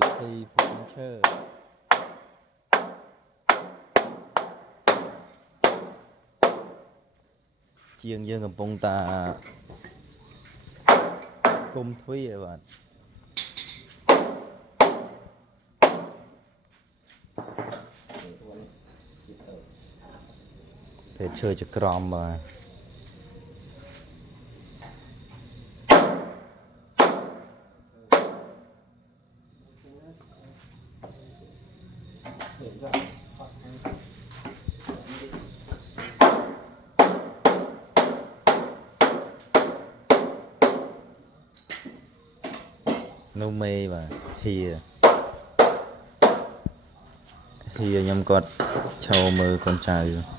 วิธีพูดเชอร์เชียงยังกับปงตากุมทวีบ้านเพจเชอร์จะกรอมมานูเมย์mà hìa hìa nhâm cọt chào mơ con trai